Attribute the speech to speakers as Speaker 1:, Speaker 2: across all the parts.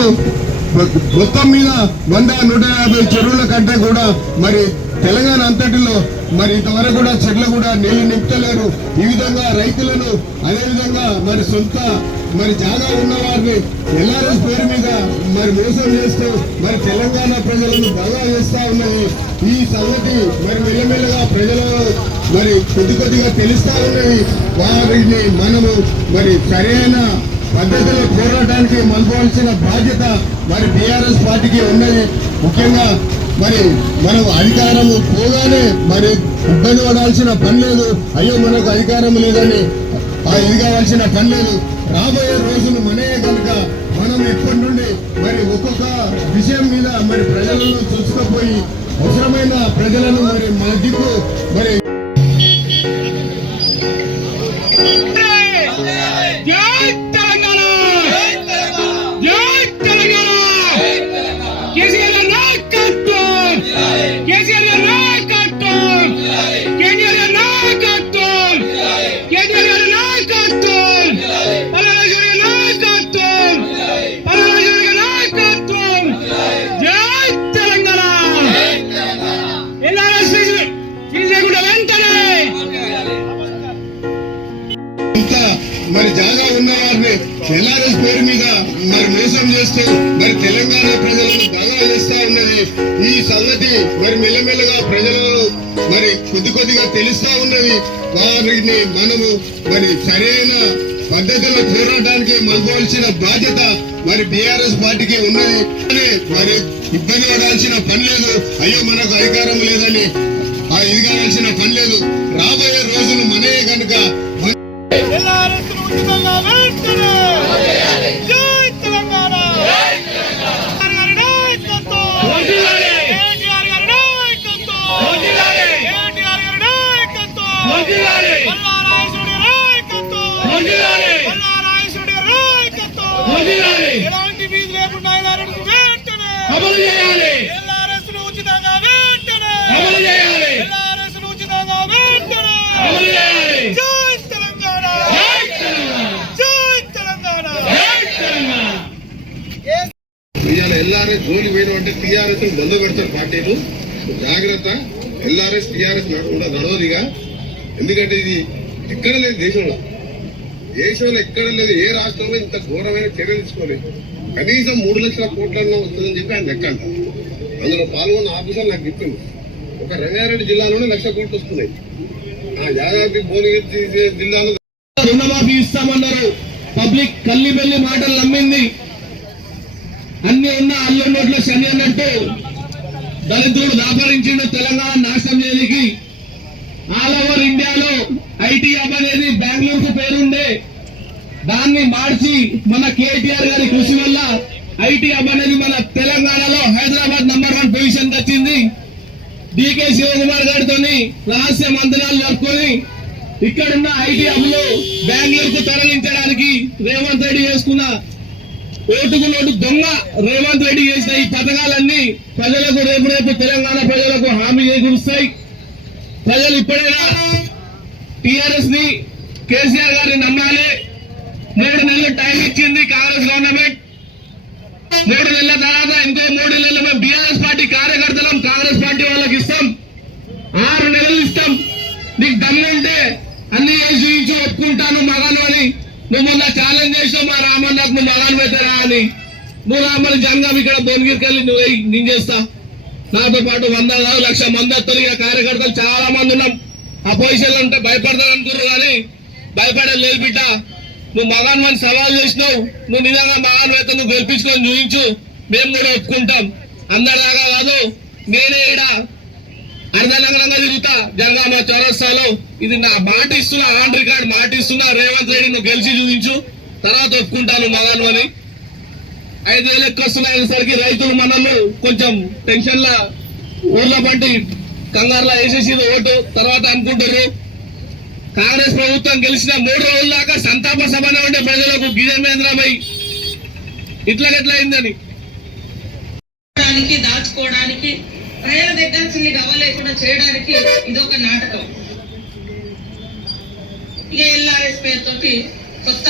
Speaker 1: చెరువులు మొత్తం మీద వంద నూట యాభై చెరువుల కంటే కూడా మరి తెలంగాణ అంతటిలో మరి ఇంతవరకు కూడా చెట్లు కూడా నీళ్ళు నింపుతలేరు. ఈ విధంగా రైతులను అదే విధంగా మరి సొంత మరి జాగా ఉన్న వారిని ఎల్ఆర్ఎస్ పేరు మీద మరి మోసం చేస్తూ మరి తెలంగాణ ప్రజలను బాగా చేస్తా ఉన్నది. ఈ సంగతి మరి మెల్లమెల్లగా ప్రజలు మరి కొద్ది కొద్దిగా తెలుస్తా ఉన్నది. వారిని మనము మరి సరైన పద్ధతిలో పోరాటానికి మలపవలసిన బాధ్యత మరి బీఆర్ఎస్ పార్టీకి ఉన్నది. ముఖ్యంగా మరి మనం అధికారం పోగానే మరి ఇబ్బంది పడాల్సిన పని లేదు. అయ్యో మనకు అధికారం లేదని ఆ ఇది కావాల్సిన పని లేదు. రాబోయే రోజులు మనే కనుక మనం ఇప్పటి నుండి మరి ఒక్కొక్క విషయం మీద మరి ప్రజలను చూసుకుపోయి అవసరమైన ప్రజలను మరి మన దిక్కు మరి మోసం చేస్తూ మరి తెలంగాణ ప్రజలను బాగా చేస్తా ఉన్నది. ఈ సంగతి మరి మెల్లమెల్లగా ప్రజలను మరి కొద్ది కొద్దిగా తెలుస్తా ఉన్నది. వారిని మనము మరి సరైన పద్ధతిలో పోరాటానికి మలపవలసిన బాధ్యత మరి బీఆర్ఎస్ పార్టీకి ఉన్నది. మరి ఇబ్బంది పడాల్సిన పని లేదు. అయ్యో మనకు అధికారం లేదని ఆ ఇది కావాల్సిన పని లేదు. రాబోయే రోజులు మనే కనుక.
Speaker 2: వెంటనే. ఎల్ఆర్ఎస్ ఉచితంగా వెంటనే. ఎల్ఆర్ఎస్
Speaker 1: ఇవాళ జోలి వేయడం అంటే టీఆర్ఎస్ బంధు పెడతారు పార్టీలు. జాగ్రత్త. ఎల్ఆర్ఎస్ టీఆర్ఎస్ కూడా నడవదిగా ఎందుకంటే ఇది ఎక్కడ లేదు దేశంలో. దేశంలో ఎక్కడ లేదు ఏ రాష్ట్రంలో ఇంత ఘోరమైన చర్య తీసుకోలేదు. కనీసం మూడు లక్షల కోట్లన్నా వస్తుందని చెప్పి ఆయన లెక్క అందులో పాల్గొన్న ఆఫీసర్ నాకు చెప్పింది. ఒక రంగారెడ్డి జిల్లాలోనే లక్ష కోట్లు వస్తున్నాయి. ఆ యాదాద్రి భువనగిరి జిల్లాలో
Speaker 2: రుణమాఫీ ఇస్తామన్నారు. పబ్లిక్ కల్లి బెల్లి మాటలు నమ్మింది. అన్ని ఉన్న అల్లం నోట్ల శని అన్నట్టు దళితుడు దాపరించిండు తెలంగాణ నాశనం చేయడానికి ఆల్ ఓవర్ ఇండియాలో ఐటీ హబ్ అనేది బెంగళూరుకు పేరుండే. దాన్ని మార్చి మన కేటీఆర్ గారి కృషి వల్ల ఐటీ హబ్ అనేది మన తెలంగాణలో హైదరాబాద్ నంబర్ వన్ పొజిషన్ వచ్చింది డికే శివకుమార్ గారితో రహస్య మంత్రాలు జరుపుకొని ఇక్కడున్న ఐటీ హబ్లు బెంగళూరుకు తరలించడానికి రేవంత్ రెడ్డి చేసుకున్న ఓటుకు నోటు దొంగ రేవంత్ రెడ్డి చేసిన ఈ పథకాలన్నీ ప్రజలకు రేపు రేపు తెలంగాణ ప్రజలకు హామీ చేకూరుస్తాయి. ప్రజలు ఇప్పుడైనా టిఆర్ఎస్ని కేసీఆర్ గారిని నమ్మాలి. మూడు నెలలు టైం ఇచ్చింది కాంగ్రెస్ గవర్నమెంట్. మూడు నెలల తర్వాత ఇంకో మూడు నెలలు మేము బీఆర్ఎస్ పార్టీ కార్యకర్తలం కాంగ్రెస్ పార్టీ వాళ్ళకి ఇస్తాం. ఆరు నెలలు ఇస్తాం. నీకు దమ్ముంటే అన్ని చేసి చూపించి ఒప్పుకుంటాను మగాను అని. నువ్వు మొన్న ఛాలెంజ్ చేసావు మా రామన్నాథ్ నువ్వు మగాను పెట్టరా అని. నువ్వు రామని జంగం ఇక్కడ భువనగిరికి నువ్వు నేను చేస్తా. నాతో పాటు వంద కాదు లక్ష మంది వస్తారు. ఇక కార్యకర్తలు చాలా మంది ఉన్నాం. అపోజిషన్ అంటే భయపడతారు అనుకున్నారు కానీ భయపడలేదు లేదు బిడ్డ. నువ్వు మగాన్ అని సవాల్ చేసినావు. నువ్వు నిజంగా మగాన్ అయితే నువ్వు గెలిపించుకొని చూపించు. మేము కూడా ఒప్పుకుంటాం. అందరిలాగా కాదు. నేనే ఈడ అర్ధనగరంగా తిరుగుతా. జనగామ చౌరస్తాలో. ఇది నా మాట ఇస్తున్నా. ఆన్ రికార్డ్ మాట ఇస్తున్నా. రేవంత్ రెడ్డి నువ్వు గెలిచి చూపించు. తర్వాత ఒప్పుకుంటాను మగాను అని ఐదు వేలు ఎక్కువ వస్తున్నాయేసరికి రైతులు మనల్ని కొంచెం టెన్షన్ లా ఊర్లో కంగారులో వేసేసి ఓటు తర్వాత అనుకుంటారు. కాంగ్రెస్ ప్రభుత్వం గెలిచిన మూడు రోజుల దాకా సంతాప సభలో ఉండే ప్రజలకు గిజమేంద్రమై ఇట్లా ఎట్లా అయిందని.
Speaker 3: దాచుకోవడానికి ప్రజల దగ్గర నుంచి గవ లేకుండా చేయడానికి ఇదొక నాటకం. ఇక ఎల్ఆర్ఎస్ పేరుతోటి కొత్త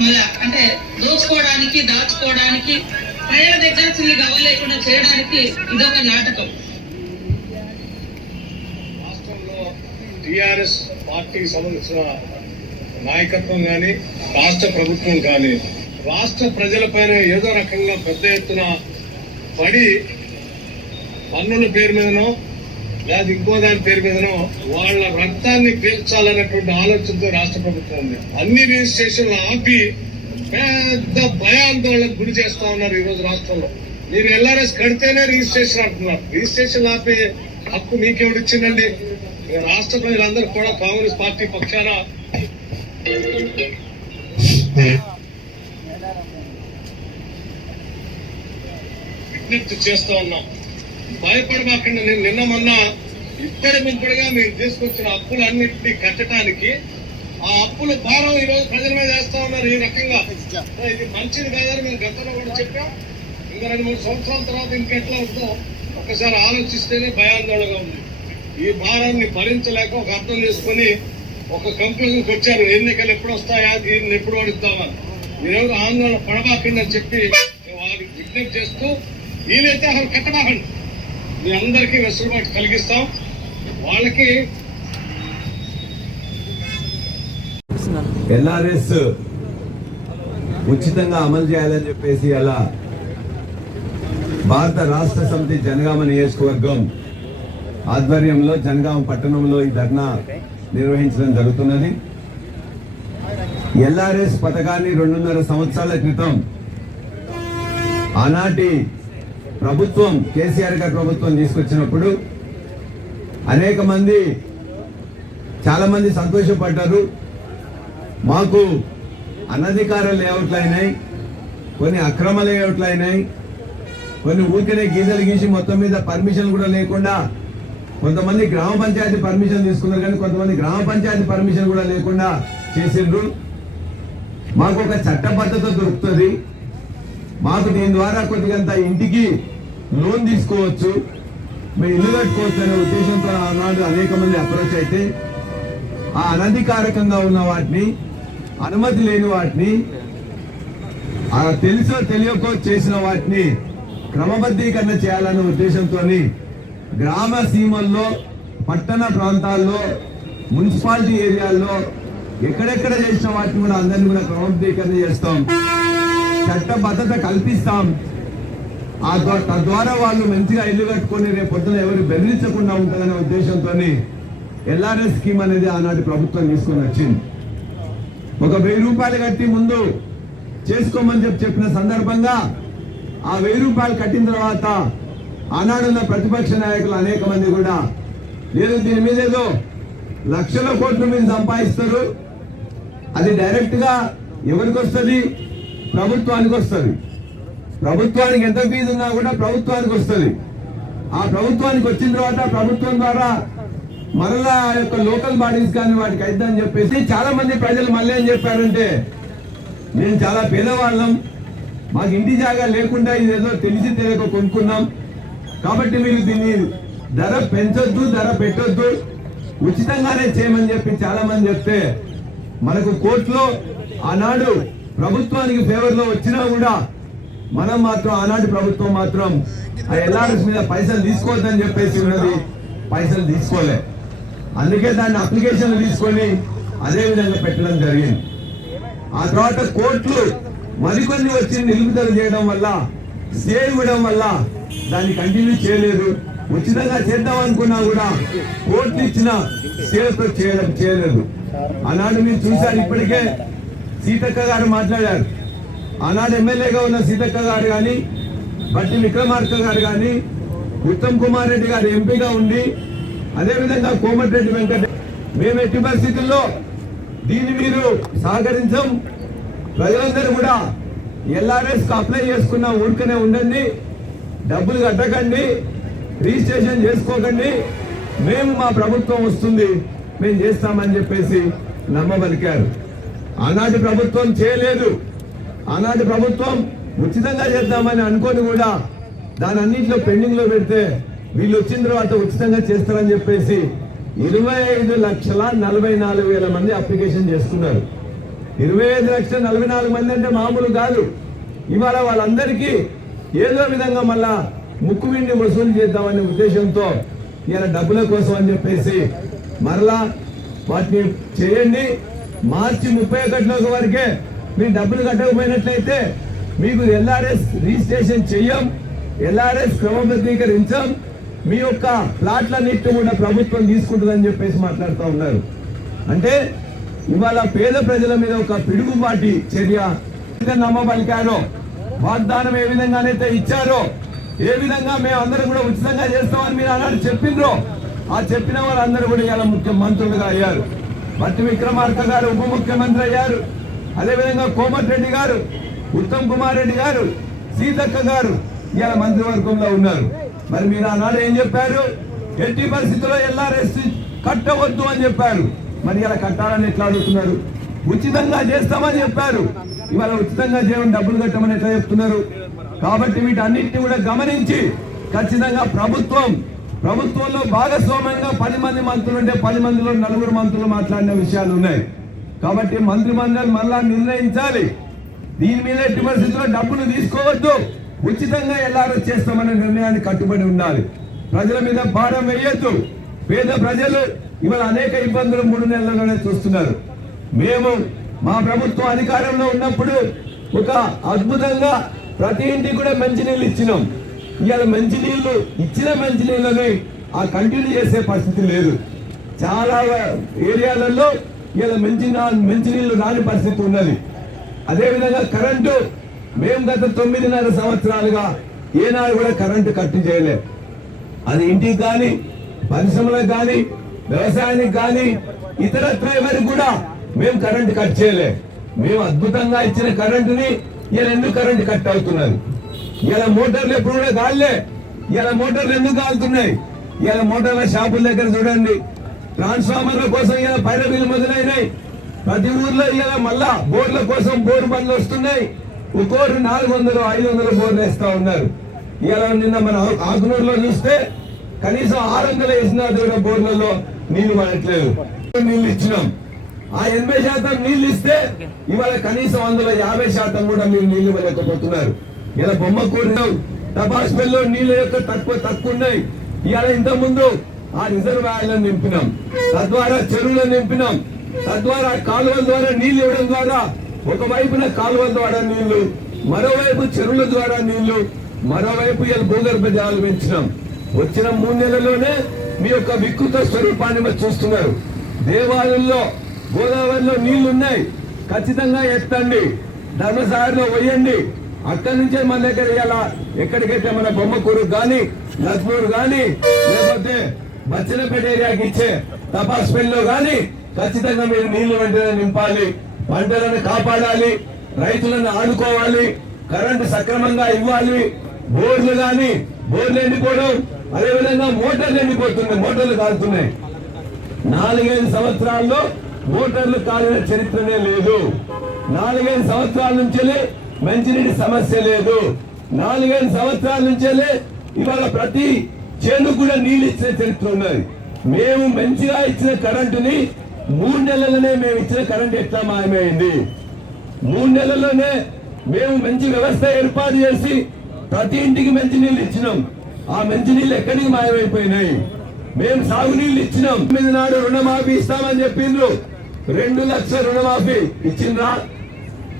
Speaker 3: మళ్ళా అంటే దోచుకోవడానికి దాచుకోవడానికి ప్రజల దగ్గర చిల్లి చేయడానికి ఇదొక నాటకం
Speaker 4: రాష్ట్రంలో టిఆర్ఎస్ పార్టీకి సంబంధించిన నాయకత్వం కానీ రాష్ట్ర ప్రభుత్వం కానీ రాష్ట్ర ప్రజలపైన ఏదో రకంగా పెద్ద ఎత్తున పడి పన్నుల పేరు మీదనో లేదా ఇంకో దాని పేరు మీదనో వాళ్ళ రక్తాన్ని పీల్చాలన్నటువంటి ఆలోచనతో రాష్ట్ర ప్రభుత్వం ఉంది. అన్ని రిజిస్ట్రేషన్లు ఆపి పెద్ద భయాందోళనకు గురి చేస్తా ఉన్నారు ఈ రోజు రాష్ట్రంలో. మీరు ఎల్ఆర్ఎస్ కడితేనే రిజిస్ట్రేషన్ అంటున్నారు. రిజిస్ట్రేషన్ ఆపే హక్కు మీకెవడిచ్చిందండి రాష్ట్ర ప్రజలందరూ కూడా కాంగ్రెస్ పార్టీ పక్షాన విజ్ఞప్తి చేస్తూ ఉన్నాం. భయపడమాకుండా. నేను నిన్న మొన్న ఇప్పటి ముప్పటిగా మీరు తీసుకొచ్చిన అప్పులన్నింటినీ కట్టడానికి ఆ అప్పుల భారం ఈ రోజు ప్రజల మీద వేస్తా ఉన్నారు ఈ రకంగా. ఇది మంచిది కాదని మేము గతంలో కూడా చెప్పాం. ఇంకా రెండు మూడు సంవత్సరాల తర్వాత ఇంకెట్లా ఉందో ఒకసారి ఆలోచిస్తేనే భయాందోళనగా ఉంది. ఈ భారాన్ని భరించలేక ఒక అర్థం చేసుకొని ఒక కంక్లూజన్కి వచ్చారు ఎన్నికలు ఎప్పుడు వస్తాయా? దీన్ని ఎప్పుడు అడుగుతామని మీరెవరు ఆందోళన పడబాకండి అని చెప్పి వారికి విజ్ఞప్తి చేస్తూ వీలైతే అసలు కట్టబాకండి. మీ అందరికీ వెసులుబాటు కలిగిస్తాం. వాళ్ళకి
Speaker 5: ఎల్ఆర్ఎస్ ఉచితంగా అమలు చేయాలని చెప్పేసి అలా భారత రాష్ట్ర సమితి జనగామ నియోజకవర్గం ఆధ్వర్యంలో జనగాం పట్టణంలో ఈ ధర్నా నిర్వహించడం జరుగుతున్నది. ఎల్ఆర్ఎస్ పథకాన్ని రెండున్నర సంవత్సరాల క్రితం ఆనాటి ప్రభుత్వం కేసీఆర్ గారి ప్రభుత్వం తీసుకొచ్చినప్పుడు అనేక మంది చాలా మంది సంతోషపడ్డారు. మాకు అనధికార లేఅవుట్లు అయినాయి కొన్ని అక్రమ లేఅవుట్లు అయినాయి కొన్ని ఊరికనే గీతలు గీసి మొత్తం మీద పర్మిషన్ కూడా లేకుండా కొంతమంది గ్రామ పంచాయతీ పర్మిషన్ తీసుకున్నారు కానీ కొంతమంది గ్రామ పంచాయతీ పర్మిషన్ కూడా లేకుండా చేసిండ్రు. మాకు ఒక చట్టబద్ధత దొరుకుతుంది. మాకు దీని ద్వారా కొద్దిగంత ఇంటికి లోన్ తీసుకోవచ్చు. మేము ఇల్లు కట్టుకోవచ్చు అనే ఉద్దేశంతో ఆనాడు అనేక మంది అప్రోచ్ అయితే ఆ అనధికారకంగా ఉన్న వాటిని అనుమతి లేని వాటిని తెలుసో తెలియకో చేసిన వాటిని క్రమబద్ధీకరణ చేయాలనే ఉద్దేశంతో గ్రామ సీమల్లో పట్టణ ప్రాంతాల్లో మున్సిపాలిటీ ఏరియాల్లో ఎక్కడెక్కడ చేసిన వాటిని కూడా అందరినీ కూడా క్రమబద్ధీకరణ చేస్తాం. చట్టబద్ధత కల్పిస్తాం. ఆ తద్వారా వాళ్ళు మంచిగా ఇల్లు కట్టుకొని రేపు పొద్దున ఎవరు బెదిరించకుండా ఉంటుందనే ఉద్దేశంతో ఎల్ఆర్ఎస్ స్కీమ్ అనేది ఆనాటి ప్రభుత్వం తీసుకొని వచ్చింది. ఒక వెయ్యి రూపాయలు కట్టి ముందు చేసుకోమని చెప్పి చెప్పిన సందర్భంగా ఆ వెయ్యి రూపాయలు కట్టిన తర్వాత ఆనాడున్న ప్రతిపక్ష నాయకులు అనేక మంది కూడా లేదు దీని మీద ఏదో లక్షల కోట్ల మీద సంపాదిస్తారు. అది డైరెక్ట్గా ఎవరికి వస్తుంది? ప్రభుత్వానికి వస్తుంది. ప్రభుత్వానికి ఎంత ఫీజు ఉన్నా కూడా ప్రభుత్వానికి వస్తుంది. ఆ ప్రభుత్వానికి వచ్చిన తర్వాత ప్రభుత్వం ద్వారా మరలా ఆ యొక్క లోకల్ బాడీస్ కానీ వాటికి అయిద్దని చెప్పేసి చాలా మంది ప్రజలు మళ్ళీ ఏం చెప్పారంటే మేము చాలా పేదవాళ్ళం. మాకు ఇంటి జాగా లేకుండా ఇదేదో తెలిసి తెలియక కొనుక్కున్నాం. కాబట్టి మీరు దీన్ని ధర పెంచొద్దు ధర పెట్టొద్దు. ఉచితంగానే చేయమని చెప్పి చాలా మంది చెప్తే మనకు కోర్టులో ఆనాడు ప్రభుత్వానికి ఫేవర్లో వచ్చినా కూడా మనం మాత్రం ఆనాటి ప్రభుత్వం మాత్రం ఆ ఎల్ఆర్ఎస్ మీద పైసలు తీసుకోవద్దని చెప్పేసి ఉన్నది. పైసలు తీసుకోలే. అందుకే దాన్ని అప్లికేషన్ తీసుకొని అదే విధంగా పెట్టడం జరిగింది. ఆ తర్వాత కోర్టులు మరికొన్ని వచ్చి నిలుపుదల చేయడం వల్ల స్టే ఇవ్వడం వల్ల దాన్ని కంటిన్యూ చేయలేదు. ఉచితంగా చేద్దాం అనుకున్నా కూడా కోర్టు ఇచ్చిన స్టేలతో చేయడం చేయలేదు. ఆనాడు మీరు చూశారు ఇప్పటికే సీతక్క గారు మాట్లాడారు. ఆనాడు ఎమ్మెల్యేగా ఉన్న సీతక్క గారు కానీ బట్టి విక్రమార్క గారు కానీ ఉత్తమ్ కుమార్ రెడ్డి గారు ఎంపీగా ఉండి అదేవిధంగా కోమటిరెడ్డి వెంకట మేము ఎట్టి పరిస్థితుల్లో దీన్ని మీరు సహకరించం. ప్రజలందరూ కూడా ఎల్ఆర్ఎస్కు అప్లై చేసుకున్న ఊరికనే ఉండండి. డబ్బులు కట్టకండి. రిజిస్ట్రేషన్ చేసుకోకండి. మేము మా ప్రభుత్వం వస్తుంది. మేము చేస్తామని చెప్పేసి నమ్మబలికారు. ఆనాటి ప్రభుత్వం చేయలేదు. ఆనాటి ప్రభుత్వం ఉచితంగా చేద్దామని అనుకొని కూడా దాని అన్నింటిలో పెండింగ్లో పెడితే వీళ్ళు వచ్చిన తర్వాత ఉచితంగా చేస్తారని చెప్పేసి ఇరవై ఐదు లక్షల నలభై నాలుగు వేల మంది అప్లికేషన్ చేసుకున్నారు. ఇరవై ఐదు లక్షల నలభై నాలుగు మంది అంటే మామూలు కాదు. ఇవాళ వాళ్ళందరికీ ఏదో విధంగా మళ్ళా ముక్కు విండి వసూలు చేద్దామనే ఉద్దేశంతో ఇలా డబ్బుల కోసం అని చెప్పేసి మరలా వాటిని చేయండి. మార్చి ముప్పై ఒకటిలోకి వరకే మీరు డబ్బులు కట్టకపోయినట్లయితే మీకు ఎల్ఆర్ఎస్ రిజిస్ట్రేషన్ చెయ్యం ఎల్ఆర్ఎస్ క్రమబద్ధీకరించాం మీ యొక్క ప్లాట్లన్నిటి కూడా ప్రభుత్వం తీసుకుంటుందని చెప్పేసి మాట్లాడుతూ ఉన్నారు. అంటే ఇవాళ పేద ప్రజల మీద ఒక పిడుగుబాటి చర్య నమ్మబలికారో? వాగ్దానం ఏ విధంగానైతే ఇచ్చారో? ఏ విధంగా మేము అందరం కూడా ఉచితంగా చేస్తామని మీరు అన్నాడు చెప్పిండ్రో? ఆ చెప్పిన వాళ్ళందరూ కూడా ఇలా ముఖ్యమంత్రులుగా అయ్యారు. భట్టి విక్రమార్క గారు ఉప ముఖ్యమంత్రి అయ్యారు. అదేవిధంగా కోమటిరెడ్డి గారు ఉత్తమ్ కుమార్ రెడ్డి గారు సీతక్క గారు ఇలా మంత్రివర్గంలో ఉన్నారు. మరి మీరు ఆనాడు ఏం చెప్పారు? ఎట్టి పరిస్థితుల్లో ఎల్ఆర్ఎస్ కట్టవద్దు అని చెప్పారు. మరి ఇలా కట్టాలని ఎట్లా అడుగుతున్నారు? ఉచితంగా చేస్తామని చెప్పారు. ఇవాళ ఉచితంగా చేయడం డబ్బులు కట్టమని ఎట్లా చెప్తున్నారు? కాబట్టి వీటన్నింటినీ కూడా గమనించి ఖచ్చితంగా ప్రభుత్వం ప్రభుత్వంలో భాగస్వామ్యంగా పది మంది మంత్రులు ఉంటే పది మందిలో నలుగురు మంత్రులు మాట్లాడిన విషయాలు ఉన్నాయి. కాబట్టి మంత్రి మండలి మళ్ళా నిర్ణయించాలి. దీని మీద ఎట్టి పరిస్థితుల్లో డబ్బులు తీసుకోవద్దు. ఉచితంగా ఎలాగో చేస్తామనే నిర్ణయాన్ని కట్టుబడి ఉండాలి. ప్రజల మీద భారం వేయొద్దు. పేద ప్రజలు ఇవాళ అనేక ఇబ్బందులు మూడు నెలలుగానే చూస్తున్నారు. మేము మా ప్రభుత్వం అధికారంలో ఉన్నప్పుడు ఒక అద్భుతంగా ప్రతి ఇంటికి కూడా మంచినీళ్ళు ఇచ్చినాం. ఇవాళ మంచినీళ్ళు ఇచ్చిన మంచినీళ్ళని ఆ కంటిన్యూ చేసే పరిస్థితి లేదు. చాలా ఏరియాలలో ఇలా మంచి మంచినీళ్ళు రాని పరిస్థితి ఉన్నది. అదేవిధంగా కరెంటు మేము గత తొమ్మిదిన్నర సంవత్సరాలుగా ఏనాడు కూడా కరెంటు కట్టు చేయలేదు అది ఇంటికి కానీ పరిశ్రమలకు కానీ వ్యవసాయానికి కానీ ఇతరత్ర ఎవరికి కూడా మేము కరెంటు కట్ చేయలే. మేము అద్భుతంగా ఇచ్చిన కరెంటుని ఇలా ఎందుకు కరెంటు కట్ అవుతున్నది? ఇలా మోటార్లు ఎప్పుడు కూడా కాలే. ఇలా మోటార్లు ఎందుకు కాలుతున్నాయి? ఇలా మోటార్ల షాపుల దగ్గర చూడండి. ట్రాన్స్ఫార్మర్ల కోసం ఇలా పైరవీలు మొదలైనాయి. ప్రతి ఊర్లో ఇలా మళ్ళా బోర్ల కోసం బోర్ బండ్లు వస్తున్నాయి. ఒక్కోరు నాలుగు వందలు ఐదు వందలు బోర్లు వేస్తా ఉన్నారు. ఇలా నిన్న మన ఆకునూరులో చూస్తే కనీసం ఆరు వందలు వేసిన బోర్లలో. నీళ్ళు పడట్లేదు నీళ్ళు ఇచ్చినాం. ఆ ఎనభై శాతం నీళ్ళు ఇస్తే ఇవాళ కనీసం అందులో యాభై శాతం కూడా మీరు నీళ్ళు ఇవ్వలేకపోతున్నారు. ఇలా బొమ్మ కోరినాం. టపాస్పల్లిలో నీళ్ళ యొక్క తక్కువ తక్కువ ఉన్నాయి ఇవాళ ఇంత ముందు ఆ రిజర్వాయర్లను నింపినాం. తద్వారా చెరువులను నింపినాం. తద్వారా కాలువల ద్వారా నీళ్ళు ఇవ్వడం ద్వారా ఒకవైపున కాలువల ద్వారా నీళ్ళు మరోవైపు చెరువుల ద్వారా నీళ్ళు మరోవైపు ఇలా భూగర్భ జలాలు పెంచినాం. వచ్చిన మూడు నెలల్లోనే మీ యొక్క వికృత స్వరూపాన్ని మీరు చూస్తున్నారు. దేవాలయంలో గోదావరిలో నీళ్ళు ఉన్నాయి ఖచ్చితంగా ఎత్తండి. ధర్మసాగర్లో వేయండి. అక్కడి నుంచే మన దగ్గర ఇలా ఎక్కడికైతే మన బొమ్మకూరు గాని లక్నూరు గాని లేకపోతే బచ్చనపేట ఏరియాకి ఇచ్చే తపాస్పల్లిలో గాని ఖచ్చితంగా మీరు నీళ్ళు వెంటనే నింపాలి. పంటలను కాపాడాలి. రైతులను ఆడుకోవాలి కరెంటు సక్రమంగా ఇవ్వాలి. బోర్లు గాని బోర్లు? ఎండిపోవడం అదేవిధంగా మోటార్లు ఎండిపోతున్నాయి మోటార్లు కాలుతున్నాయి నాలుగైదు సంవత్సరాల్లో మోటార్లు కాలిన చరిత్రనే లేదు. నాలుగైదు సంవత్సరాల నుంచే మంచినీటి సమస్య లేదు. నాలుగైదు సంవత్సరాల నుంచే ఇవాళ ప్రతి చేను కూడా నీళ్ళు ఇచ్చిన చరిత్ర ఉన్నది. మేము మంచిగా ఇచ్చిన కరెంటుని మూడు నెలలనే మేము ఇచ్చిన కరెంట్ ఎట్లా మాయమైంది? మూడు నెలల్లోనే మేము మంచి వ్యవస్థ ఏర్పాటు చేసి ప్రతి ఇంటికి మంచి నీళ్ళు ఇచ్చినాం. ఆ మంచినీళ్ళు ఎక్కడికి మాయమైపోయినాయి? మేము సాగునీళ్ళు ఇచ్చినాం. తొమ్మిది నాడు రుణమాఫీ ఇస్తామని చెప్పిండ్రు. రెండు లక్షల రుణమాఫీ ఇచ్చిండ్రా?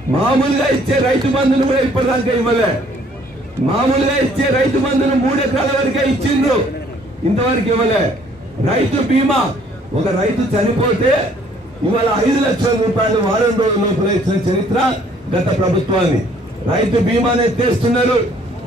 Speaker 5: మామూలుగా ఇచ్చే రైతు బంధును కూడా ఇప్పటిదాకా ఇవ్వలే. మామూలుగా ఇచ్చే రైతు బంధును మూడు ఎకరాల వరకే ఇచ్చిండ్రు. ఇంతవరకు ఇవ్వలే. రైతు బీమా. ఒక రైతు చనిపోతే ఇవాళ ఐదు లక్షల రూపాయలు వారం రోజుల లోపల ఇచ్చిన చరిత్ర గత ప్రభుత్వాన్ని. రైతు బీమా అనేది తెస్తున్నారు.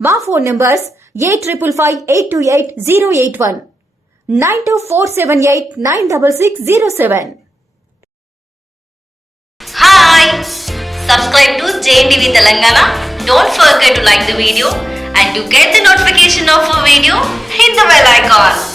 Speaker 6: మా phone numbers eight triple five eight two eight zero eight one nine two four seven eight nine double six zero seven
Speaker 7: hi Subscribe to JNTV Telangana. Don't forget to like the video and to get the notification of a video, hit the bell icon.